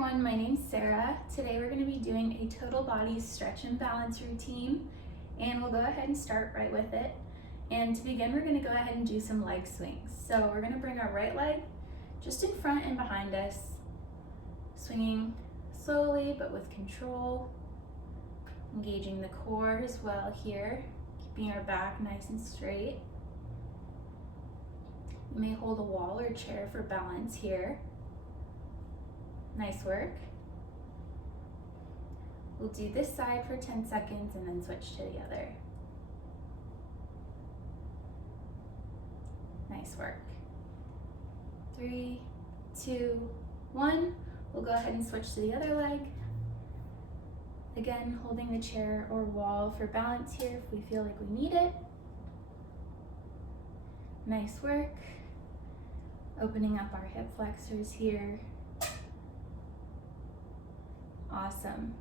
everyone, my name's Sarah. Today we're going to be doing a total body stretch and balance routine, and we'll go ahead and start right with it. And to begin, we're going to go ahead and do some leg swings. So we're going to bring our right leg just in front and behind us, swinging slowly but with control, engaging the core as well here, keeping our back nice and straight. You may hold a wall or chair for balance here. Nice work. We'll do this side for 10 seconds and then switch to the other. Nice work. 3, 2, 1. We'll go ahead and switch to the other leg. Again, holding the chair or wall for balance here if we feel like we need it. Nice work. Opening up our hip flexors here. Awesome.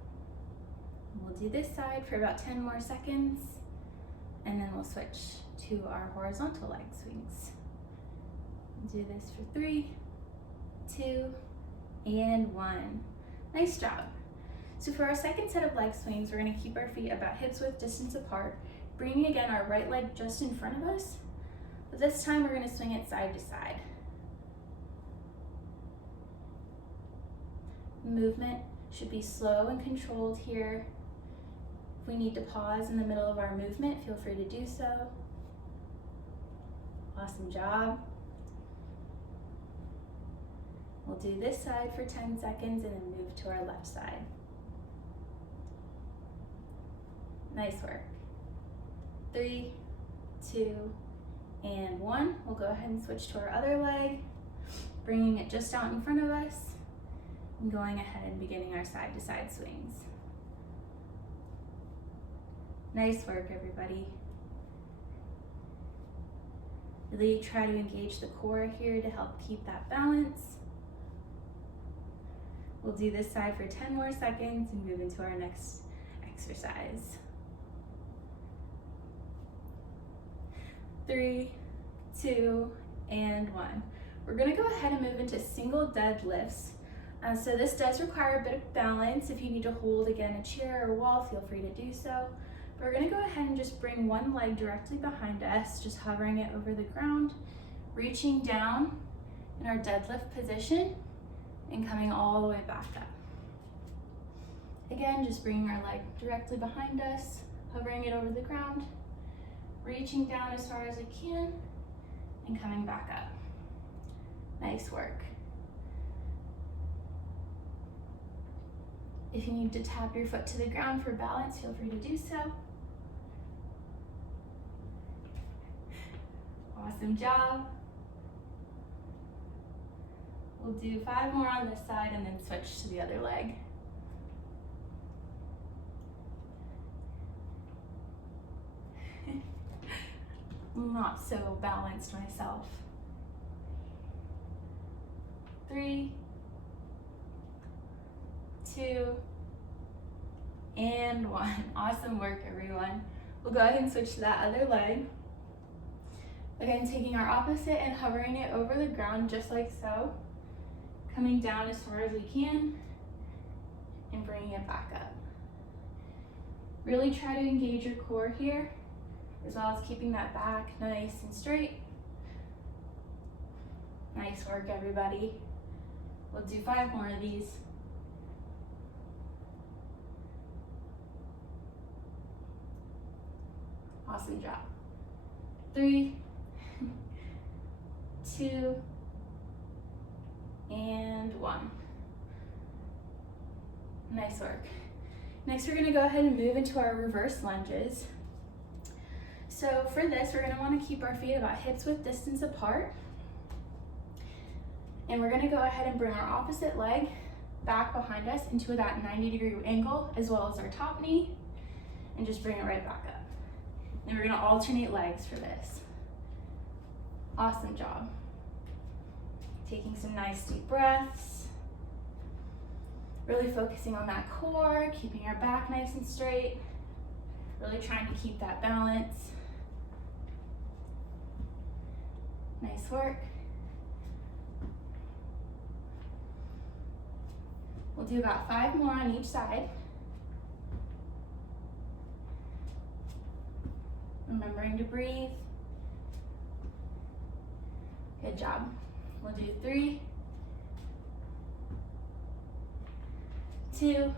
We'll do this side for about 10 more seconds, and then we'll switch to our horizontal leg swings. We'll do this for 3, 2, and 1. Nice job. So for our second set of leg swings, we're going to keep our feet about hips width distance apart, bringing again our right leg just in front of us, but this time we're going to swing it side to side. Movement should be slow and controlled here. If we need to pause in the middle of our movement, feel free to do so. Awesome job. We'll do this side for 10 seconds and then move to our left side. Nice work. 3, 2, and 1. We'll go ahead and switch to our other leg, bringing it just out in front of us. And going ahead and beginning our side to side swings. Nice work, everybody. Really try to engage the core here to help keep that balance. We'll do this side for 10 more seconds and move into our next exercise. 3, 2, and 1. We're gonna go ahead and move into single deadlifts. So this does require a bit of balance. If you need to hold, again, a chair or wall, feel free to do so. But we're gonna go ahead and just bring one leg directly behind us, just hovering it over the ground, reaching down in our deadlift position, and coming all the way back up. Again, just bringing our leg directly behind us, hovering it over the ground, reaching down as far as I can, and coming back up. Nice work. If you need to tap your foot to the ground for balance, feel free to do so. Awesome job. We'll do 5 more on this side and then switch to the other leg. I'm not so balanced myself. 3, 2, and 1. Awesome work, everyone. We'll go ahead and switch to that other leg. Again, taking our opposite and hovering it over the ground just like so. Coming down as far as we can and bringing it back up. Really try to engage your core here, as well as keeping that back nice and straight. Nice work, everybody. We'll do 5 more of these. Awesome job. 3, 2, and 1. Nice work. Next, we're gonna go ahead and move into our reverse lunges. So for this, we're gonna wanna keep our feet about hips width distance apart. And we're gonna go ahead and bring our opposite leg back behind us into that 90-degree angle, as well as our top knee, and just bring it right back up. And we're gonna alternate legs for this. Awesome job. Taking some nice deep breaths. Really focusing on that core, keeping our back nice and straight. Really trying to keep that balance. Nice work. We'll do about 5 more on each side. Remembering to breathe. Good job. We'll do 3, 2,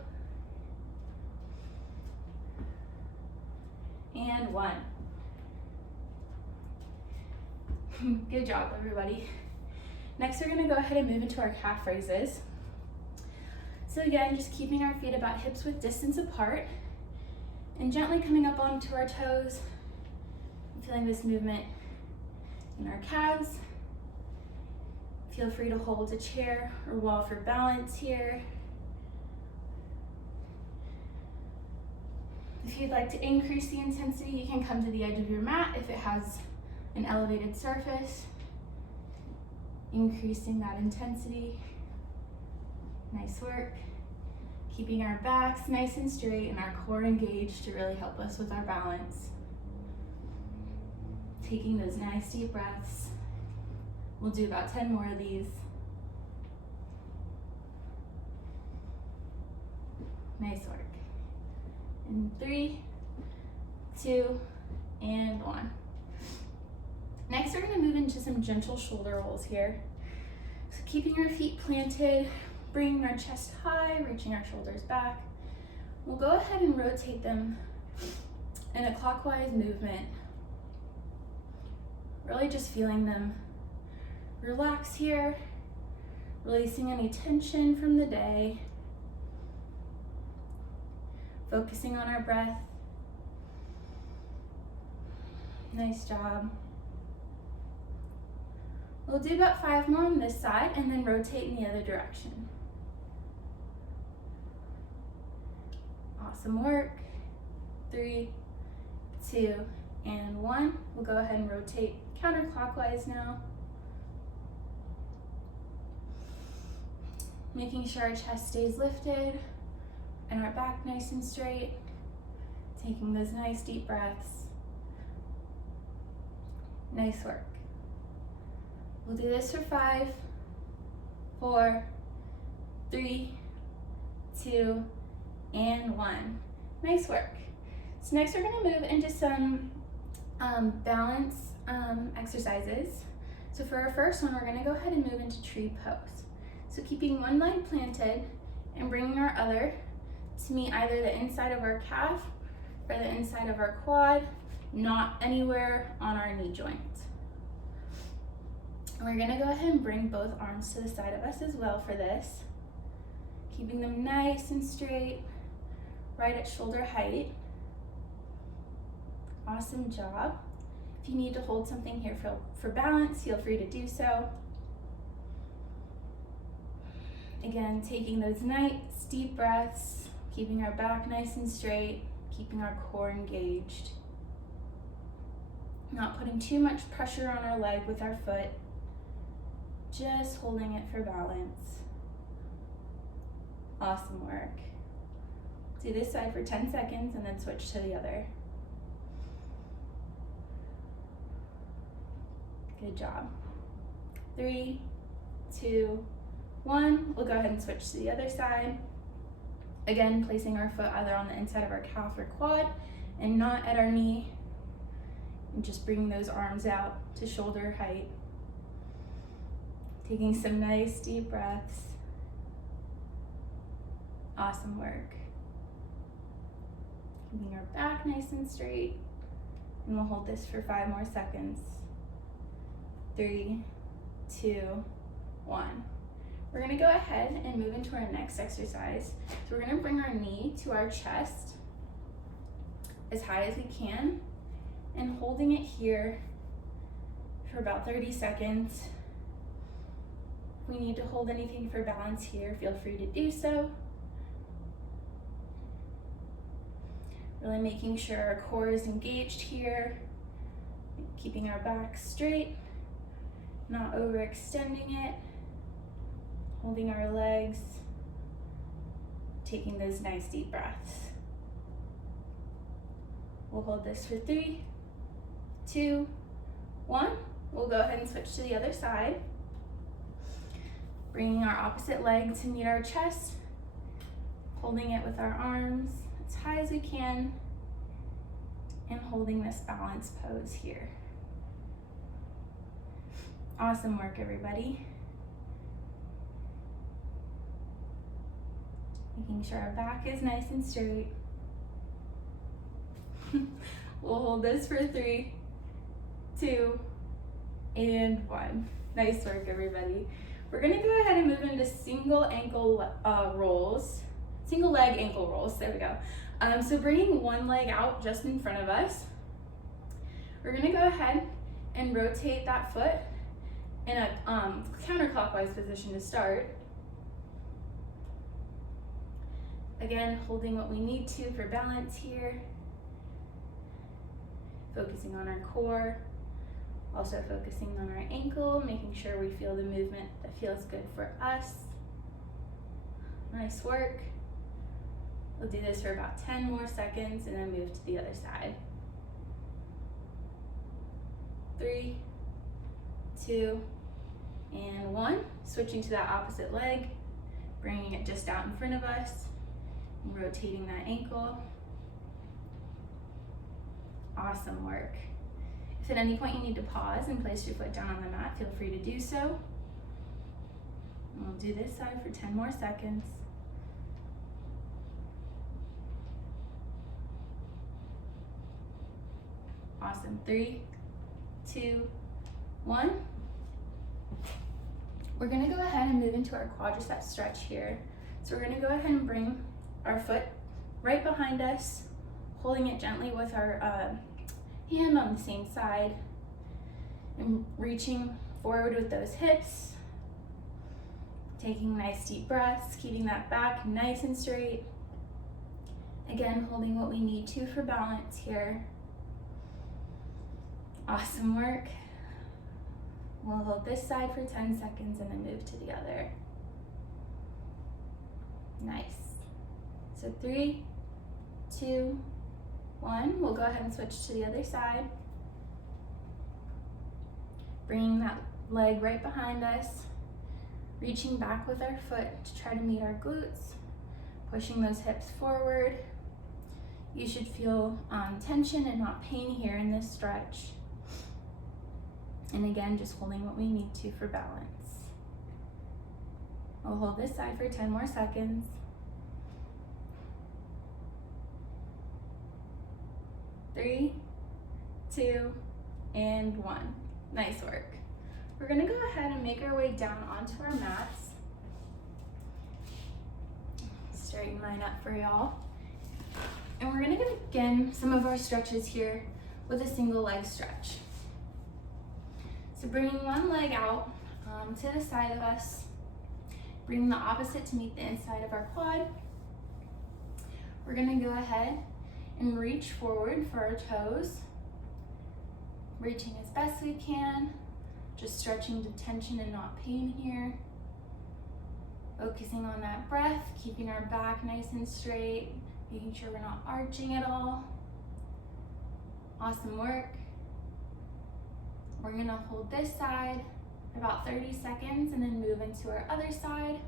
and 1. Good job, everybody. Next, we're gonna go ahead and move into our calf raises. So again, just keeping our feet about hips width distance apart and gently coming up onto our toes. Feeling this movement in our calves. Feel free to hold a chair or wall for balance here. If you'd like to increase the intensity, you can come to the edge of your mat if it has an elevated surface. Increasing that intensity. Nice work. Keeping our backs nice and straight and our core engaged to really help us with our balance. Taking those nice deep breaths. We'll do about 10 more of these. Nice work. In 3, 2, and 1. Next, we're gonna move into some gentle shoulder rolls here. So keeping our feet planted, bringing our chest high, reaching our shoulders back. We'll go ahead and rotate them in a clockwise movement. Really just feeling them relax here, releasing any tension from the day, focusing on our breath. Nice job. We'll do about 5 more on this side and then rotate in the other direction. Awesome work. 3, 2, and 1. We'll go ahead and rotate counterclockwise now. Making sure our chest stays lifted and our back nice and straight. Taking those nice deep breaths. Nice work. We'll do this for 5, 4, 3, 2, and 1. Nice work. So next we're gonna move into some balance exercises. So for our first one, we're gonna go ahead and move into tree pose. So keeping one leg planted and bringing our other to meet either the inside of our calf or the inside of our quad, not anywhere on our knee joint. And we're gonna go ahead and bring both arms to the side of us as well for this. Keeping them nice and straight, right at shoulder height. Awesome job. If you need to hold something here for balance, feel free to do so. Again, taking those nice deep breaths, keeping our back nice and straight, keeping our core engaged. Not putting too much pressure on our leg with our foot, just holding it for balance. Awesome work. Do this side for 10 seconds and then switch to the other. Good job. 3, 2, 1. We'll go ahead and switch to the other side. Again, placing our foot either on the inside of our calf or quad and not at our knee. And just bringing those arms out to shoulder height. Taking some nice deep breaths. Awesome work. Keeping our back nice and straight. And we'll hold this for 5 more seconds. 3, 2, 1. We're gonna go ahead and move into our next exercise. So we're gonna bring our knee to our chest as high as we can and holding it here for about 30 seconds. If we need to hold anything for balance here, feel free to do so. Really making sure our core is engaged here, keeping our back straight, not overextending it, holding our legs, taking those nice deep breaths. We'll hold this for 3, 2, 1. We'll go ahead and switch to the other side. Bringing our opposite leg to meet our chest holding it with our arms as high as we can and holding this balance pose here. Awesome work, everybody. Making sure our back is nice and straight. We'll hold this for 3, 2, and 1. Nice work, everybody. We're gonna go ahead and move into single leg ankle rolls. There we go. So bringing one leg out just in front of us. We're gonna go ahead and rotate that foot in a counterclockwise position to start. Again, holding what we need to for balance here. Focusing on our core. Also focusing on our ankle, making sure we feel the movement that feels good for us. Nice work. We'll do this for about 10 more seconds and then move to the other side. 3, 2, and 1. Switching to that opposite leg, bringing it just out in front of us, and rotating that ankle. Awesome work. If at any point you need to pause and place your foot down on the mat, feel free to do so. And we'll do this side for 10 more seconds. Awesome. 3, 2, 1. We're going to go ahead and move into our quadriceps stretch here. So we're going to go ahead and bring our foot right behind us, holding it gently with our hand on the same side, and reaching forward with those hips, taking nice deep breaths, keeping that back nice and straight. Again, holding what we need to for balance here. Awesome work. We'll hold this side for 10 seconds and then move to the other. Nice. So 3, 2, 1. We'll go ahead and switch to the other side. Bringing that leg right behind us, reaching back with our foot to try to meet our glutes, pushing those hips forward. You should feel tension and not pain here in this stretch. And again, just holding what we need to for balance. We'll hold this side for 10 more seconds. 3, 2, and 1. Nice work. We're gonna go ahead and make our way down onto our mats. Straighten mine up for y'all. And we're gonna begin some of our stretches here with a single leg stretch. So bringing one leg out to the side of us, bringing the opposite to meet the inside of our quad. We're gonna go ahead and reach forward for our toes, reaching as best we can, just stretching to tension and not pain here. Focusing on that breath, keeping our back nice and straight, making sure we're not arching at all. Awesome work. We're gonna hold this side for about 30 seconds and then move into our other side.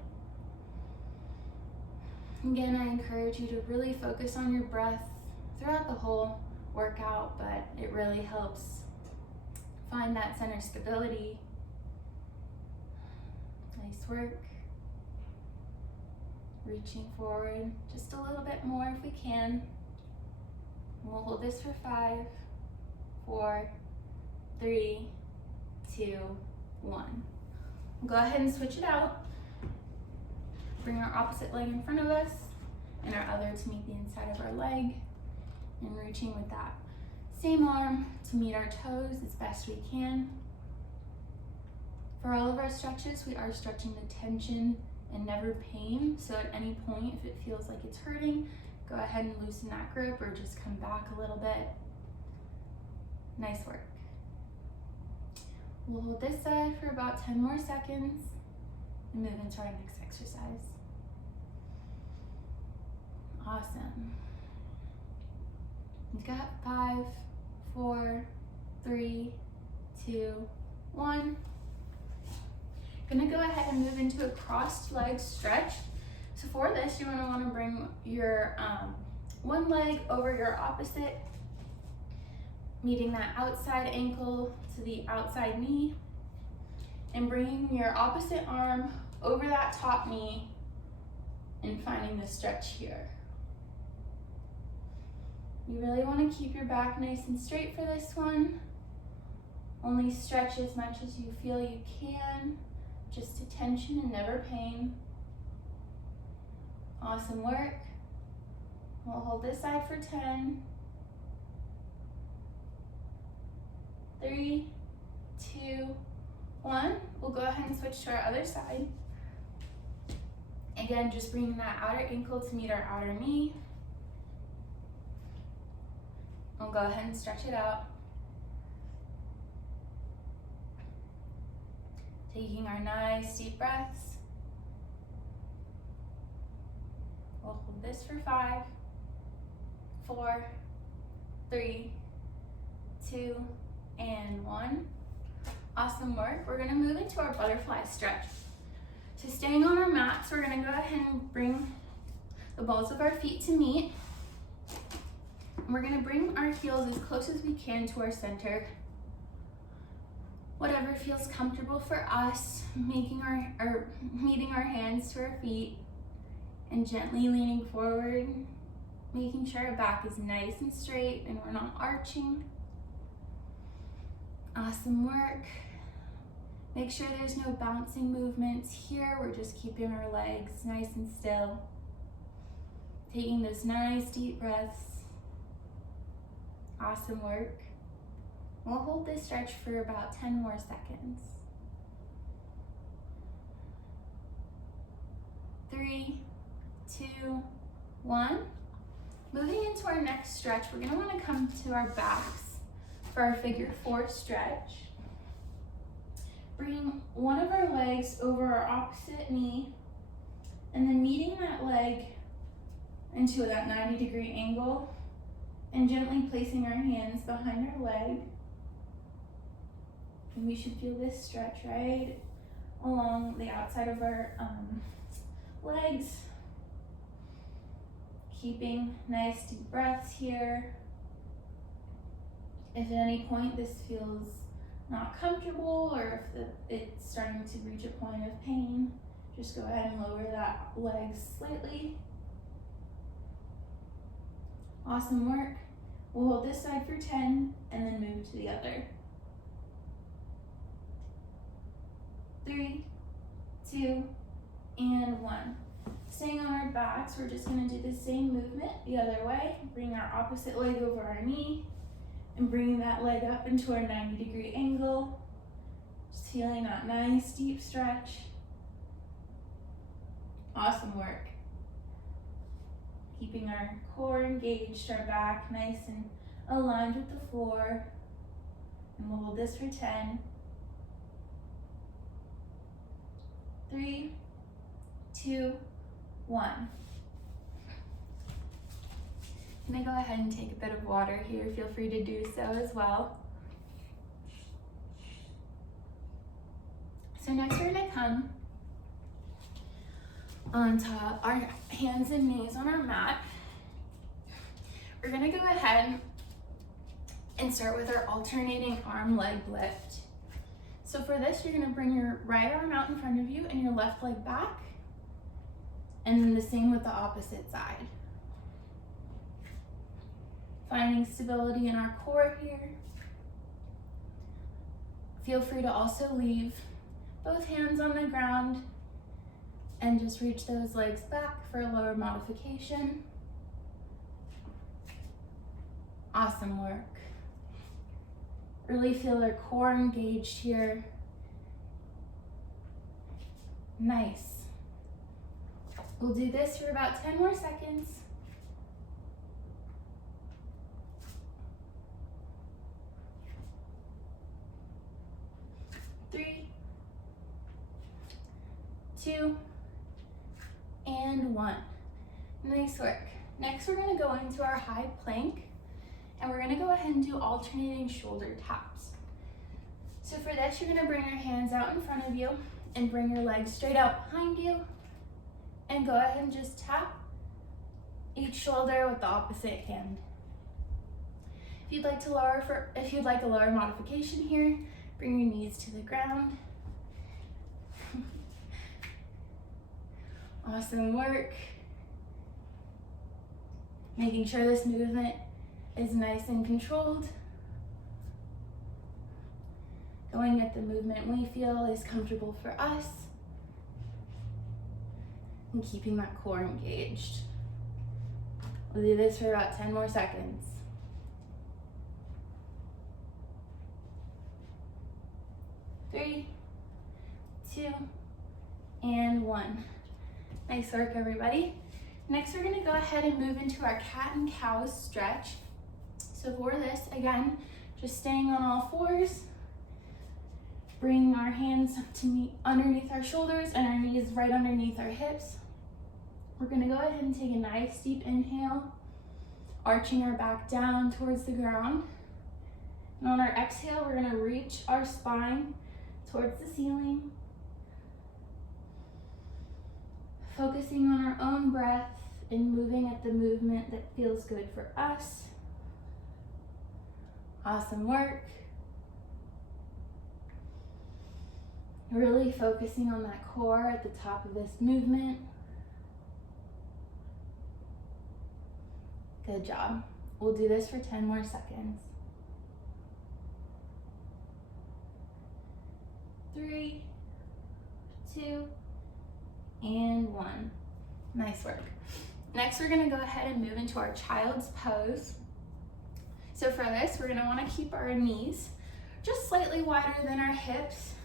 Again, I encourage you to really focus on your breath throughout the whole workout, but it really helps find that center stability. Nice work. Reaching forward just a little bit more if we can. We'll hold this for 5, 4, 3, 2, 1. We'll go ahead and switch it out. Bring our opposite leg in front of us and our other to meet the inside of our leg, and reaching with that same arm to meet our toes as best we can. For all of our stretches, we are stretching the tension and never pain. So at any point, if it feels like it's hurting, go ahead and loosen that grip or just come back a little bit. Nice work. We'll hold this side for about 10 more seconds and move into our next exercise. Awesome. We've got 5, 4, 3, 2, 1. Gonna go ahead and move into a crossed leg stretch. So for this, this, you're gonna wanna bring your one leg over your opposite, meeting that outside ankle to the outside knee, and bringing your opposite arm over that top knee and finding the stretch here. You really want to keep your back nice and straight for this one. Only stretch as much as you feel you can, just to tension and never pain. Awesome work. We'll hold this side for 10. 3, 2, 1. We'll go ahead and switch to our other side. Again, just bringing that outer ankle to meet our outer knee. We'll go ahead and stretch it out. Taking our nice deep breaths. We'll hold this for 5, 4, 3, 2, and 1. Awesome work. We're gonna move into our butterfly stretch. So staying on our mats, we're gonna go ahead and bring the balls of our feet to meet. And we're gonna bring our heels as close as we can to our center. Whatever feels comfortable for us, meeting our hands to our feet and gently leaning forward, making sure our back is nice and straight and we're not arching. Awesome work. Make sure there's no bouncing movements here. We're just keeping our legs nice and still. Taking those nice deep breaths. Awesome work. We'll hold this stretch for about 10 more seconds. 3, 2, 1. Moving into our next stretch, we're gonna wanna come to our backs for our figure 4 stretch. Bring one of our legs over our opposite knee, and then meeting that leg into that 90-degree angle, and gently placing our hands behind our leg. And we should feel this stretch right along the outside of our legs. Keeping nice deep breaths here. If at any point this feels not comfortable, or if it's starting to reach a point of pain, just go ahead and lower that leg slightly. Awesome work. We'll hold this side for 10 and then move to the other. 3, 2, and 1. Staying on our backs, we're just gonna do the same movement the other way. Bring our opposite leg over our knee and bringing that leg up into our 90-degree angle. Just feeling that nice deep stretch. Awesome work. Keeping our core engaged, our back nice and aligned with the floor. And we'll hold this for 10. 3, 2, 1. I'm gonna go ahead and take a bit of water here. Feel free to do so as well. So next we're gonna come onto our hands and knees on our mat. We're gonna go ahead and start with our alternating arm leg lift. So for this, you're gonna bring your right arm out in front of you and your left leg back. And then the same with the opposite side. Finding stability in our core here. Feel free to also leave both hands on the ground and just reach those legs back for a lower modification. Awesome work. Really feel our core engaged here. Nice. We'll do this for about 10 more seconds. 3, 2, and 1. Nice work. Next, we're gonna go into our high plank, and we're gonna go ahead and do alternating shoulder taps. So for this, you're gonna bring your hands out in front of you and bring your legs straight out behind you And go ahead and just tap each shoulder with the opposite hand. If you'd like a lower modification here, bring your knees to the ground. Awesome work. Making sure this movement is nice and controlled. Going at the movement we feel is comfortable for us. And keeping that core engaged. We'll do this for about 10 more seconds. 3, 2, and 1. Nice work, everybody. Next, we're gonna go ahead and move into our cat and cow stretch. So for this, again, just staying on all fours, bringing our hands up to meet underneath our shoulders and our knees right underneath our hips. We're gonna go ahead and take a nice deep inhale, arching our back down towards the ground. And on our exhale, we're gonna reach our spine towards the ceiling. Focusing on our own breath and moving at the movement that feels good for us. Awesome work. Really focusing on that core at the top of this movement. Good job. We'll do this for 10 more seconds. 3, 2, and 1. Nice work. Next, we're gonna go ahead and move into our child's pose. So for this, we're gonna wanna keep our knees just slightly wider than our hips,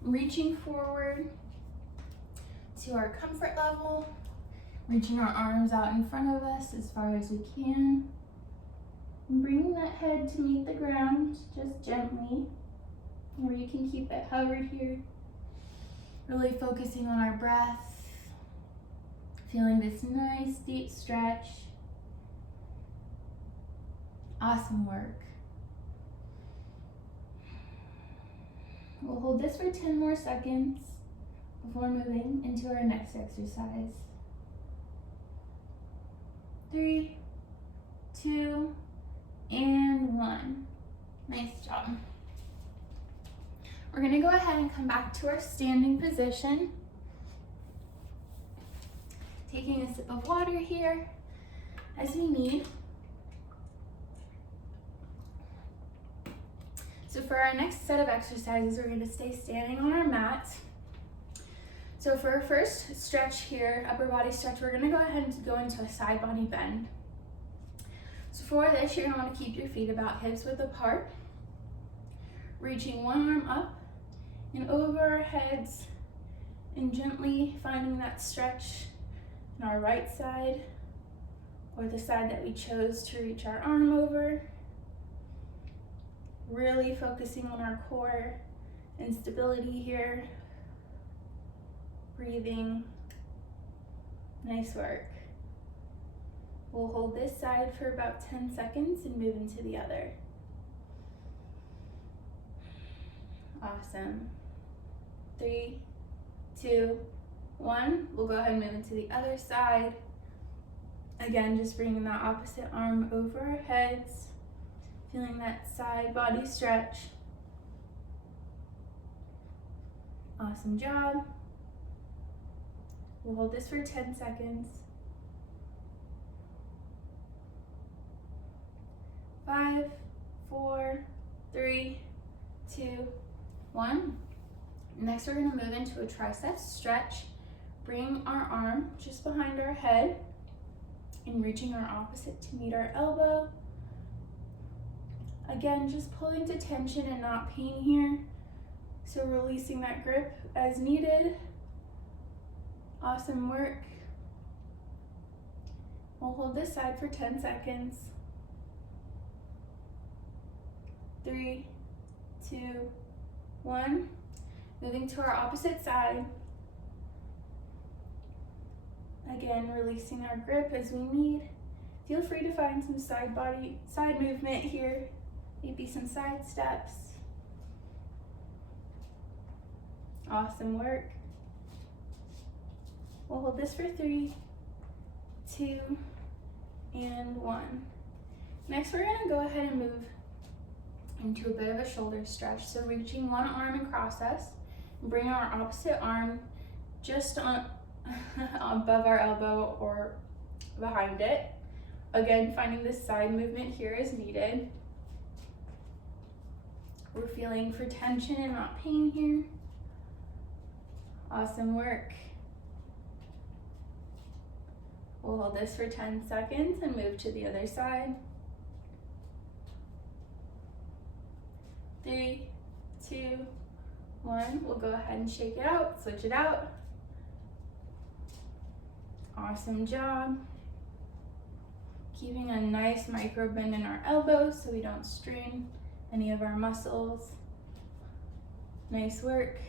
reaching forward to our comfort level, reaching our arms out in front of us as far as we can, and bringing that head to meet the ground just gently, or you can keep it hovered here. Really focusing on our breath, feeling this nice deep stretch. Awesome work. We'll hold this for 10 more seconds before moving into our next exercise. 3, 2, and 1. Nice job. We're gonna go ahead and come back to our standing position. Taking a sip of water here as we need. So for our next set of exercises, we're gonna stay standing on our mat. So for our first stretch here, upper body stretch, we're gonna go ahead and go into a side body bend. So for this, you're gonna wanna keep your feet about hips width apart, reaching one arm up and over our heads, and gently finding that stretch in our right side, or the side that we chose to reach our arm over. Really focusing on our core and stability here. Breathing. Nice work. We'll hold this side for about 10 seconds and move into the other. Awesome. 3, 2, 1. We'll go ahead and move into the other side. Again, just bringing that opposite arm over our heads. Feeling that side body stretch. Awesome job. We'll hold this for 10 seconds. 5, 4, 3, 2, 1. Next, we're gonna move into a triceps stretch. Bring our arm just behind our head and reaching our opposite to meet our elbow. Again, just pulling to tension and not pain here. So releasing that grip as needed. Awesome work. We'll hold this side for 10 seconds. 3, 2, 1. Moving to our opposite side. Again, releasing our grip as we need. Feel free to find some side movement here. Maybe some side steps. Awesome work. We'll hold this for 3, 2, and 1. Next, we're gonna go ahead and move into a bit of a shoulder stretch. So reaching one arm across us, bring our opposite arm just on above our elbow or behind it. Again, finding this side movement here is needed. We're feeling for tension and not pain here. Awesome work. We'll hold this for 10 seconds and move to the other side. 3, 2, 1. We'll go ahead and shake it out, switch it out. Awesome job. Keeping a nice micro bend in our elbows so we don't strain any of our muscles. Nice work.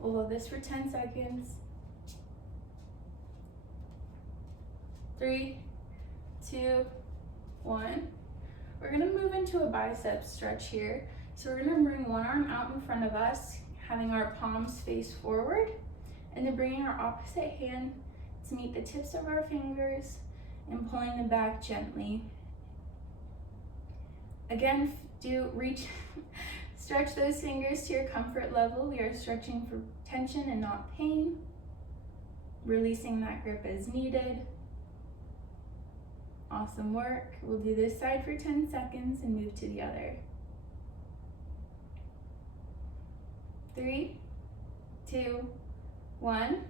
We'll hold this for 10 seconds. 3, 2, 1. We're gonna move into a bicep stretch here. So we're gonna bring one arm out in front of us, having our palms face forward, and then bringing our opposite hand to meet the tips of our fingers and pulling them back gently. Again, stretch those fingers to your comfort level. We are stretching for tension and not pain. Releasing that grip as needed. Awesome work. We'll do this side for 10 seconds and move to the other. 3, 2, 1.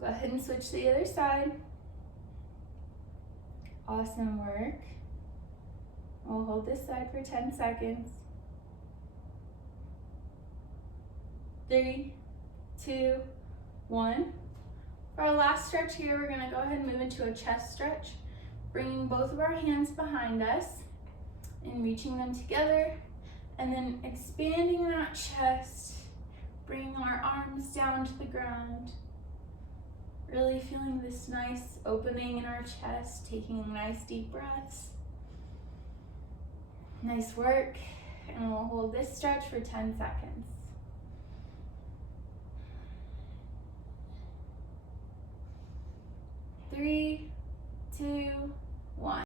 Go ahead and switch to the other side. Awesome work. We'll hold this side for 10 seconds. 3, 2, 1. For our last stretch here, we're gonna go ahead and move into a chest stretch, bringing both of our hands behind us and reaching them together, and then expanding that chest, bringing our arms down to the ground. Really feeling this nice opening in our chest, taking nice deep breaths. Nice work, and we'll hold this stretch for 10 seconds. 3, 2,